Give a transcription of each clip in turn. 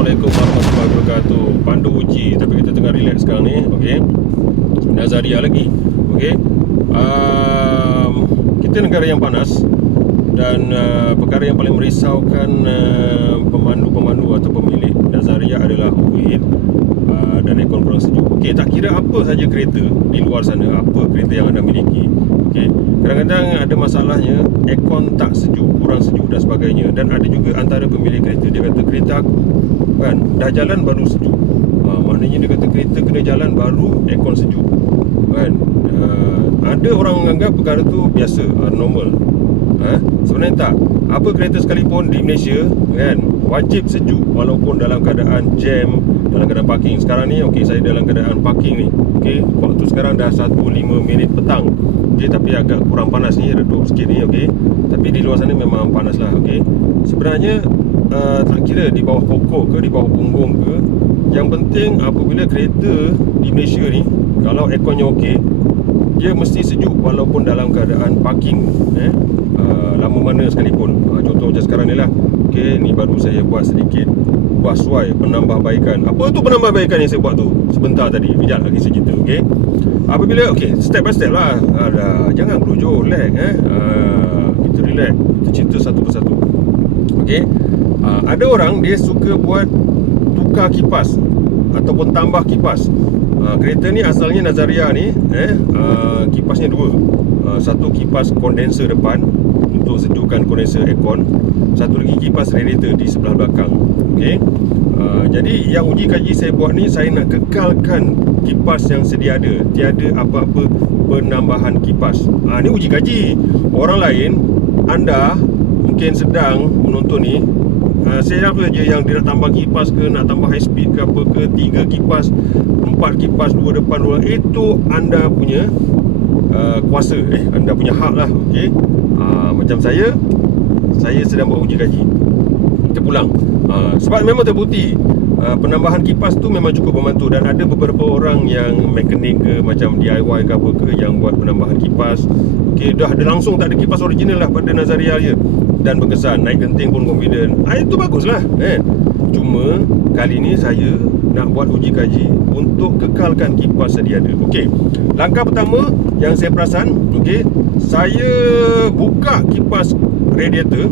Assalamualaikum warahmatullahi wabarakatuh. Pandu uji, tapi kita tengah relax sekarang ni. Okey, Nazaria lagi. Okey, kita negara yang panas. Dan perkara yang paling merisaukan pemandu-pemandu atau pemilik Nazaria adalah overheat dan aircon kurang sejuk. Okey, tak kira apa saja kereta di luar sana, apa kereta yang anda miliki. Okey, kadang-kadang ada masalahnya aircon tak sejuk, kurang sejuk dan sebagainya. Dan ada juga antara pemilik kereta, dia kata kereta aku kan dah jalan baru sejuk. Maknanya dia kata kereta kena jalan baru aircon sejuk kan. Ada orang menganggap perkara tu biasa, normal. Sebenarnya tak. Apa kereta sekalipun di Malaysia kan wajib sejuk walaupun dalam keadaan jam, dalam keadaan parking. Sekarang ni okey, saya dalam keadaan parking ni. Okey, waktu sekarang dah 1:05 petang. Okey, tapi agak kurang panas ni, redup sikit ni. Okey, tapi di luar sana memang panas lah. Okey, sebenarnya tak kira di bawah pokok ke, di bawah punggung ke, yang penting apabila kereta di Malaysia ni, kalau airconnya okey, dia mesti sejuk walaupun dalam keadaan parking. Lama mana sekalipun. Contoh macam sekarang ni lah. Okey, ni baru saya buat sedikit buasuai penambahbaikan. Apa tu penambahbaikan yang saya buat tu sebentar tadi? Sekejap lagi saya cerita. Okey, apabila step by step lah. Jangan berujur, relax. Kita relax, kita cerita satu persatu. Okey, ada orang dia suka buat tukar kipas ataupun tambah kipas. Kereta ni asalnya Nazaria ni kipasnya dua. Satu kipas kondenser depan untuk sejukkan kondenser aircon, satu lagi kipas radiator di sebelah belakang. Okey, jadi yang uji kaji saya buat ni, saya nak kekalkan kipas yang sedia ada, tiada apa-apa penambahan kipas. Ni uji kaji. Orang lain, anda mungkin sedang menonton ni, saya apa saja yang dia nak tambah kipas ke, nak tambah high speed ke apa ke, 3 kipas, 4 kipas, 2 depan 2, itu anda punya kuasa, anda punya hak lah. Okey, macam saya sedang buat uji kaji. Kita pulang. Sebab memang terbukti penambahan kipas tu memang cukup membantu. Dan ada beberapa orang yang mekanik ke, macam DIY ke apa ke, yang buat penambahan kipas. Okey, dah langsung tak ada kipas original lah pada Nazaria je, dan berkesan, naik genting pun confident. Itu bagus lah. Cuma kali ni saya nak buat uji kaji untuk kekalkan kipas sedia ada. Okey, langkah pertama yang saya perasan, okey, saya buka kipas radiator.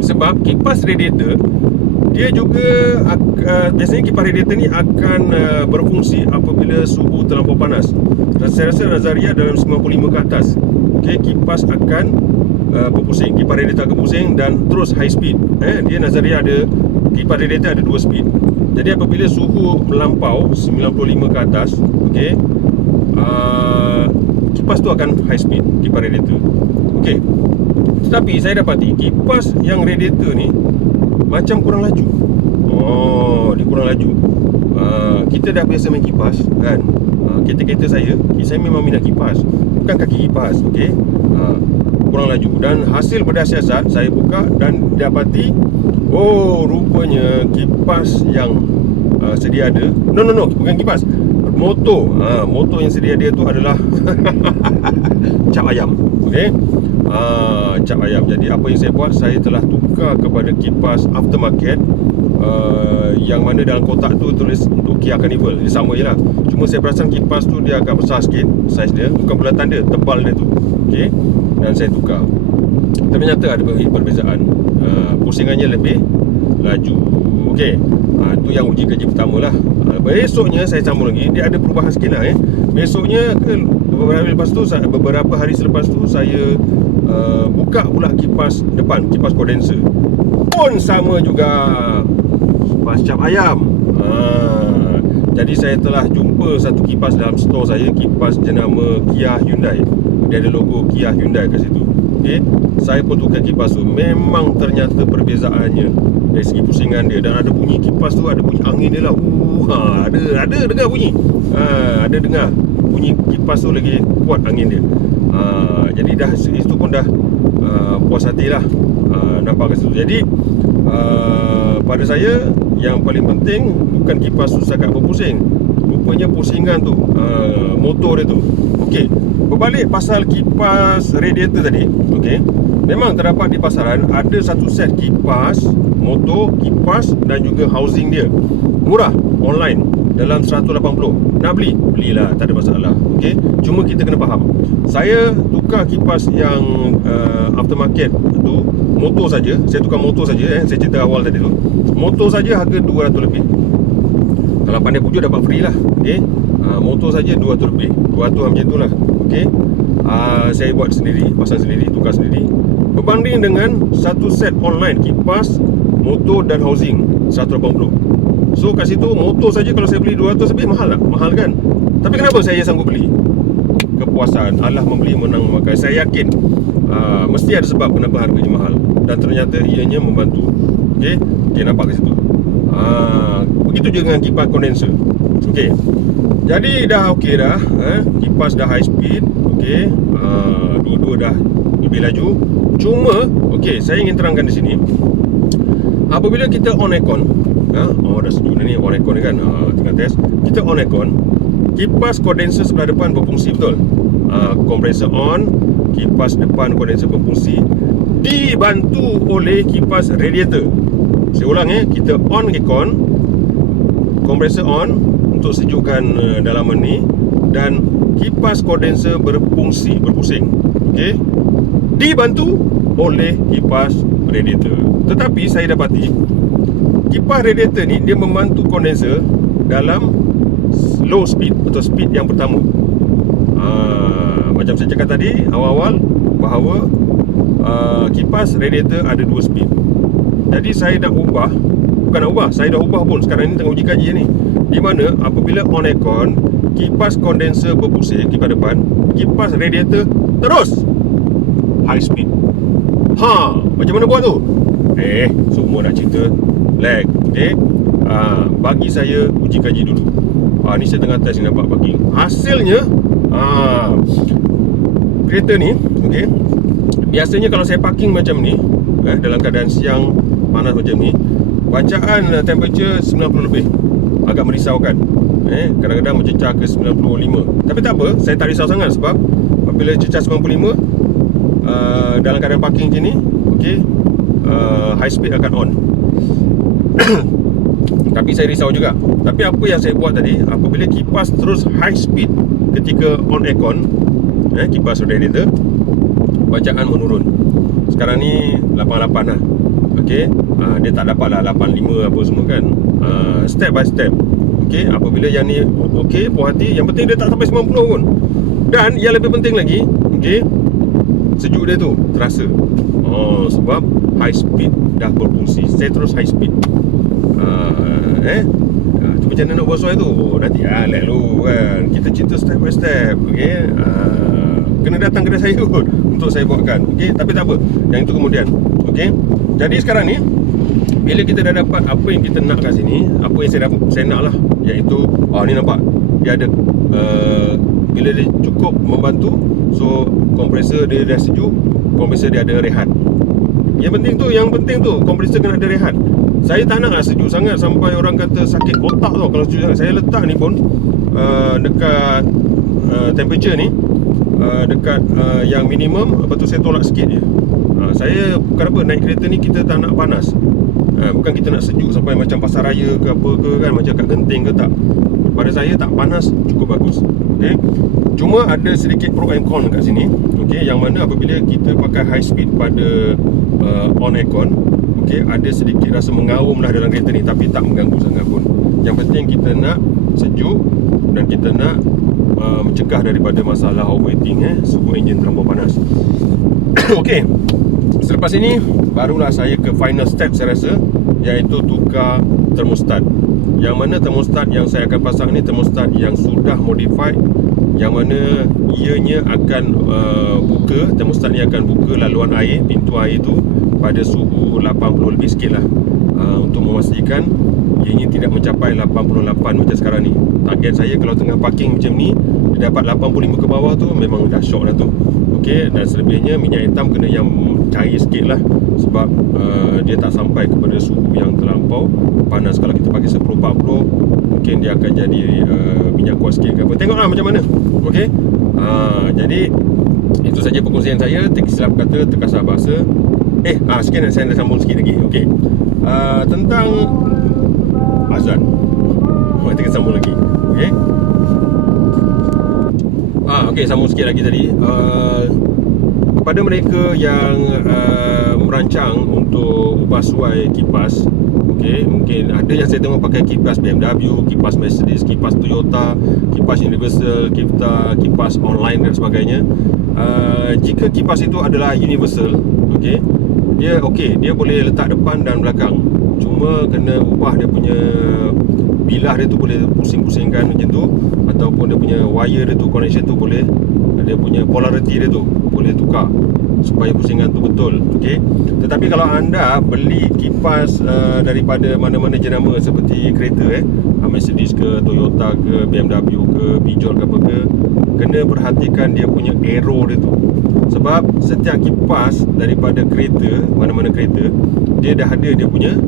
Sebab kipas radiator dia juga biasanya kipas radiator ni akan berfungsi apabila suhu terlampau panas. Dan saya rasa Nazaria dalam 95 ke atas, okey, kipas akan berpusing, kipas radiator akan pusing dan terus high speed. Dia Nazaria ada, kipas radiator ada 2 speed. Jadi apabila suhu melampau 95 ke atas, okey, kipas tu akan high speed, kipas radiator. Okey, tetapi saya dapati kipas yang radiator ni macam kurang laju. Dia kurang laju. Kita dah biasa main kipas kan. Kereta-kereta saya memang minat kipas, bukan kaki kipas. Okey, kurang laju. Dan hasil berdasar saya buka dan dapati, rupanya kipas yang sedia ada, no, bukan kipas, motor. Motor yang sedia dia tu adalah cap ayam. Okey, cap ayam. Jadi apa yang saya buat, saya telah tukar kepada kipas aftermarket, yang mana dalam kotak tu tulis untuk Kia Carnival. Dia sama je lah, cuma saya perasan kipas tu dia agak besar sikit saiz dia, bukan bulatan dia, tebal dia tu. Okey, dan saya tukar. Ternyata ada perbezaan, pusingannya lebih laju. Okey, itu yang uji kaji pertama lah. Besoknya saya sambung lagi, dia ada perubahan sikit lah. Besoknya beberapa hari selepas tu saya buka pula kipas depan, kipas kondenser pun sama juga, kipas cap ayam. Jadi saya telah jumpa satu kipas dalam store saya, kipas jenama Kia Hyundai. Dia ada logo Kia Hyundai kat situ. Okey, saya pun tukar kipas tu. Memang ternyata perbezaannya dari segi pusingan dia, dan ada bunyi kipas tu, ada bunyi angin dia lah. Ada dengar bunyi. Ada dengar bunyi kipas tu lagi kuat angin dia. Jadi dah itu pun dah puas hatilah nampak kat situ. Jadi pada saya yang paling penting bukan kipas tu sangat berpusing, rupanya pusingan tu, motor dia tu. Okey, berbalik pasal kipas radiator tadi. Okey, memang terdapat di pasaran ada satu set kipas motor, kipas dan juga housing dia. Murah, online, dalam 180. Nak beli? Belilah, tak ada masalah. Okey, cuma kita kena faham. Saya tukar kipas yang aftermarket tu, motor saja. Saya tukar motor saja, saya cerita awal tadi tu. Motor saja harga 200 lebih. Kalau pandai pujuk dapat free lah. Okey. Motor saja 200 lebih. 200 macam itulah. Okey. Saya buat sendiri, pasang sendiri, tukar sendiri. Berbanding dengan satu set online kipas, motor dan housing 180. So kat situ motor saja kalau saya beli 200 lebih mahal tak? Mahal kan? Tapi kenapa saya sanggup beli? Kepuasan, Allah membeli menang memakai. Saya yakin mesti ada sebab kenapa harganya mahal. Dan ternyata ianya membantu. Okey, okay, nampak kat situ. Begitu juga dengan kipas kondenser. Okey. Jadi dah okey dah, kipas dah high speed, okey. Dua-dua dah lebih laju. Cuma, okey, saya ingin terangkan di sini. Apabila kita on aircon, dah sejuk ni on aircon kan, tengah test. Kita on aircon, kipas kondenser sebelah depan berfungsi betul. Kompresor on, kipas depan kondenser berfungsi, dibantu oleh kipas radiator. Saya ulang kita on aircon, kompresor on untuk sejukkan dalaman ni, dan kipas kondenser berfungsi, berpusing. Okey, dibantu oleh kipas radiator. Tetapi saya dapati kipas radiator ni dia membantu kondenser dalam low speed atau speed yang pertama. Macam saya cakap tadi awal-awal bahawa kipas radiator ada dua speed. Jadi saya nak ubah, bukan nak ubah, saya dah ubah pun. Sekarang ni tengah uji kaji ni, di mana apabila on aircon, kipas kondenser berpusing, kipas depan, kipas radiator terus high speed. Macam mana buat tu? Semua nak cerita lag. Okey. Bagi saya uji kaji dulu. Ni saya tengah test ni, nampak parking. Hasilnya kereta ni, okey. Biasanya kalau saya parking macam ni, dalam keadaan siang panas macam ni, bacaan temperature 90 lebih. Agak merisaukan. Kadang-kadang mencecah ke 95. Tapi tak apa, saya tak risau sangat sebab apabila cecah 95 dalam keadaan parking macam ni, okey, high speed akan on. Tapi saya risau juga. Tapi apa yang saya buat tadi, apabila kipas terus high speed ketika on aircon, kipas radiator, bacaan menurun. Sekarang ni 88 lah. Okey, dia tak dapat lah 85 apa semua kan. Step by step. Okey, apabila yang ni okey, puas hati. Yang penting dia tak sampai 90 pun. Dan yang lebih penting lagi, okey, sejuk dia tu terasa. Sebab high speed dah berfungsi. Saya terus high speed. Tu macam mana nak buat soal tu? Nanti lag dulu kan. Kita cerita step by step. Okey, kena datang kedai saya pun untuk saya buatkan. Okey, tapi tak apa. Yang itu kemudian. Okey. Jadi sekarang ni, bila kita dah dapat apa yang kita nak kat sini, apa yang saya nak lah, iaitu ni nampak dia ada bila dia cukup membantu. So kompresor dia dah sejuk, kompresor dia ada rehat. Yang penting tu kompresor kena ada rehat. Saya tak nak sejuk sangat sampai orang kata sakit otak tau kalau sejuk sangat. Saya letak ni pun dekat temperature ni, dekat yang minimum. Lepas tu saya tolak sikit je. Saya bukan apa, naik kereta ni kita tak nak panas. Bukan kita nak sejuk sampai macam pasar raya ke apa ke kan, macam kat Genting ke, tak. Pada saya tak panas, cukup bagus. Okay. Cuma ada sedikit pro and con kat sini. Okay, yang mana apabila kita pakai high speed pada on aircon, okay, ada sedikit rasa mengaum lah dalam kereta ni, tapi tak mengganggu sangat pun. Yang penting kita nak sejuk dan kita nak mencegah daripada masalah overheating, suhu enjin terlampau panas. Okey, selepas ini barulah saya ke final step saya rasa, iaitu tukar termostat. Yang mana termostat yang saya akan pasang ni termostat yang sudah modified, yang mana ianya akan buka, termostat ni akan buka laluan air, pintu air tu pada suhu 80 lebih sikit lah, untuk memastikan ianya tidak mencapai 88 macam sekarang ni. Target saya kalau tengah parking macam ni, dia dapat 85 ke bawah tu memang dah syok dah tu. Okey, dan selebihnya minyak hitam kena yang cair sikit lah, sebab dia tak sampai kepada suhu yang terlampau panas. Kalau kita pakai 10-40, mungkin dia akan jadi minyak kuat sikit ke apa. Tengoklah macam mana. Okey, jadi Itu saja perkongsian saya. Tersilap kata, terkasar bahasa. Sekian saya nak sambung sikit lagi. Okey. Tentang azan. Kita sambung lagi. Okey. Okey, sambung sikit lagi tadi. Kepada mereka yang merancang untuk ubah suai kipas, okey, mungkin ada yang saya tengok pakai kipas BMW, kipas Mercedes, kipas Toyota, kipas Universal, kipas online dan sebagainya. Jika kipas itu adalah universal, okey, dia boleh letak depan dan belakang. Cuma kena ubah dia punya bilah dia tu, boleh pusing-pusingkan macam tu, ataupun dia punya wire dia tu, connection tu boleh, dia punya polarity dia tu boleh tukar supaya pusingan tu betul. Okey. Tetapi kalau anda beli kipas daripada mana-mana jenama seperti kereta, Mercedes ke, Toyota ke, BMW ke, Peugeot ke apa ke, kena perhatikan dia punya arrow dia tu. Sebab setiap kipas daripada kereta, mana-mana kereta, dia dah ada dia punya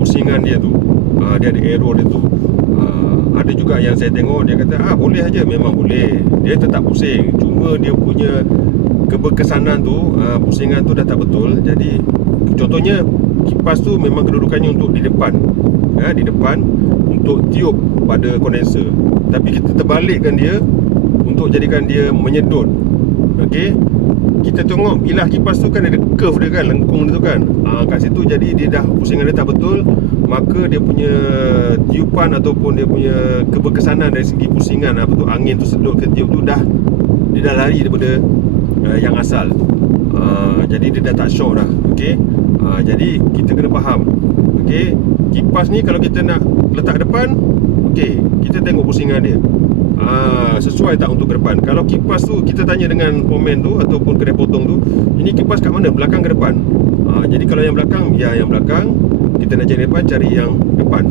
pusingan dia tu. Dia ada arrow dia tu. Ada juga yang saya tengok dia kata boleh aja, memang boleh. Dia tetap pusing. Cuma dia punya keberkesanan tu, pusingan tu dah tak betul. Jadi contohnya kipas tu memang kedudukannya untuk di depan. Di depan untuk tiup pada kondenser. Tapi kita terbalikkan dia untuk jadikan dia menyedut. Okey. Kita tengok bilah kipas tu kan ada curve dia kan, lengkung dia tu kan. Kat situ jadi dia dah pusingan dia tak betul, maka dia punya tiupan ataupun dia punya keberkesanan dari segi pusingan, angin tu sedut ke tiup tu dia dah lari daripada yang asal. Jadi dia dah tak syok dah. Okey. Jadi kita kena faham. Okey, kipas ni kalau kita nak letak depan, okey, kita tengok pusingan dia. Sesuai tak untuk ke depan. Kalau kipas tu kita tanya dengan pomen tu ataupun kedai potong tu, ini kipas kat mana, belakang ke depan? Jadi kalau yang belakang, yang belakang. Kita nak cari depan, cari yang depan.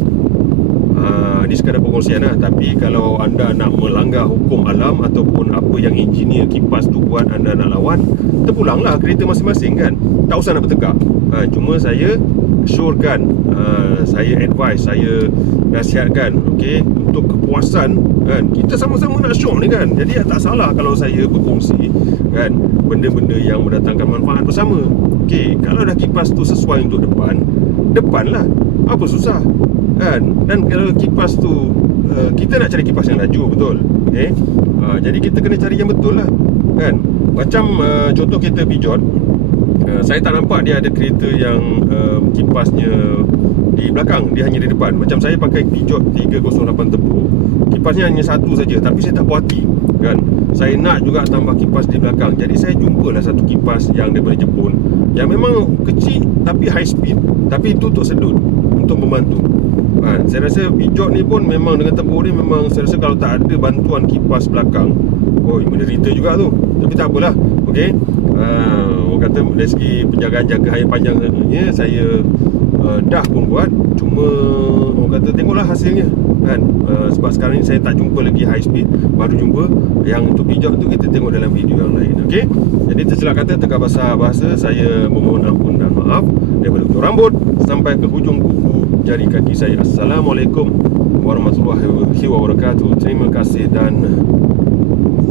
Ini sekadar perkongsian lah. Tapi kalau anda nak melanggar hukum alam ataupun apa yang engineer kipas tu buat, anda nak lawan, terpulanglah kereta masing-masing kan. Tak usah nak bertekak. Cuma saya syorkan, saya advise, saya nasihatkan, okey, untuk kepuasan kan. Kita sama-sama nak syok ni kan. Jadi tak salah kalau saya berkongsi kan benda-benda yang mendatangkan manfaat bersama. Okey, kalau dah kipas tu sesuai untuk depanlah. Apa susah kan? Dan kalau kipas tu kita nak cari kipas yang laju, betul. Okey. Jadi kita kena cari yang betul lah kan. Macam contoh kereta Peugeot, saya tak nampak dia ada kereta yang kipasnya di belakang, dia hanya di depan. Macam saya pakai Peugeot 308 Turbo, kipasnya hanya satu saja, tapi saya tak puas hati kan. Saya nak juga tambah kipas di belakang. Jadi saya jumpalah satu kipas yang daripada Jepun, yang memang kecil tapi high speed, tapi itu untuk sedut, untuk membantu kan. Saya rasa Peugeot ni pun memang dengan Turbo ni, memang saya rasa kalau tak ada bantuan kipas belakang, menderita juga tu. Tapi tak apalah. Okey. Orang kata dari segi penjagaan jangka hayat panjangnya, saya dah pun buat. Cuma orang kata tengoklah hasilnya kan. Sebab sekarang ni saya tak jumpa lagi high speed, baru jumpa yang untuk Peugeot tu, kita tengok dalam video yang lain. Okey. Jadi tersilap kata, terkasar bahasa, saya memohon ampun dan maaf. Daripada ujung rambut sampai ke hujung kuku jari kaki saya. Assalamualaikum warahmatullahi wabarakatuh. Terima kasih dan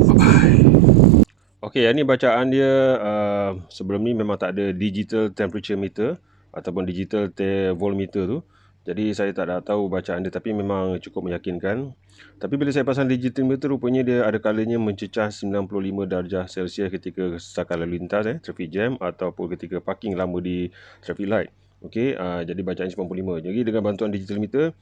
bye-bye. Okey, ini bacaan dia. Sebelum ni memang tak ada digital temperature meter ataupun digital voltmeter tu. Jadi saya tak tahu bacaan dia, tapi memang cukup meyakinkan. Tapi bila saya pasang digital meter, rupanya dia ada kalanya mencecah 95 darjah Celsius ketika sesakan lalu lintas, traffic jam, ataupun ketika parking lama di traffic light. Okey, jadi bacaan 95. Jadi dengan bantuan digital meter,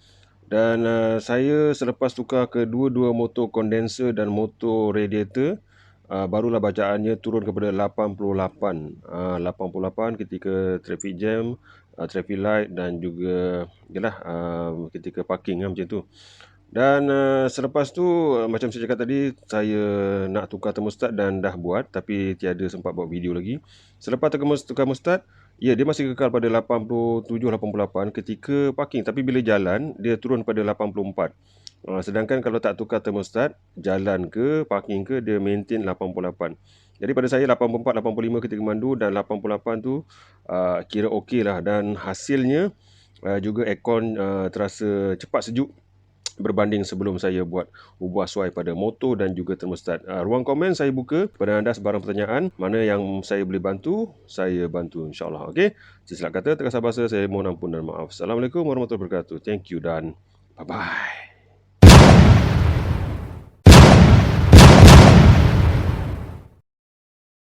dan saya selepas tukar kedua-dua motor kondenser dan motor radiator, barulah bacaannya turun kepada 88. 88 ketika traffic jam, traffic light, dan juga ketika parking macam tu. Dan selepas tu, macam saya cakap tadi, saya nak tukar termostat dan dah buat, tapi tiada sempat buat video lagi. Selepas tukar termostat, dia masih kekal pada 87-88 ketika parking, tapi bila jalan dia turun pada 84. Sedangkan kalau tak tukar termostat, jalan ke parking ke, dia maintain 88. Jadi pada saya 84-85 ketika mandu, dan 88 tu kira okey lah. Dan hasilnya juga aircon terasa cepat sejuk berbanding sebelum saya buat ubah suai pada motor dan juga termostat. Ruang komen saya buka kepada anda sebarang pertanyaan. Mana yang saya boleh bantu, saya bantu insyaAllah. Okey. Silap kata, terkasar bahasa, saya mohon ampun dan maaf. Assalamualaikum warahmatullahi wabarakatuh. Thank you dan bye-bye.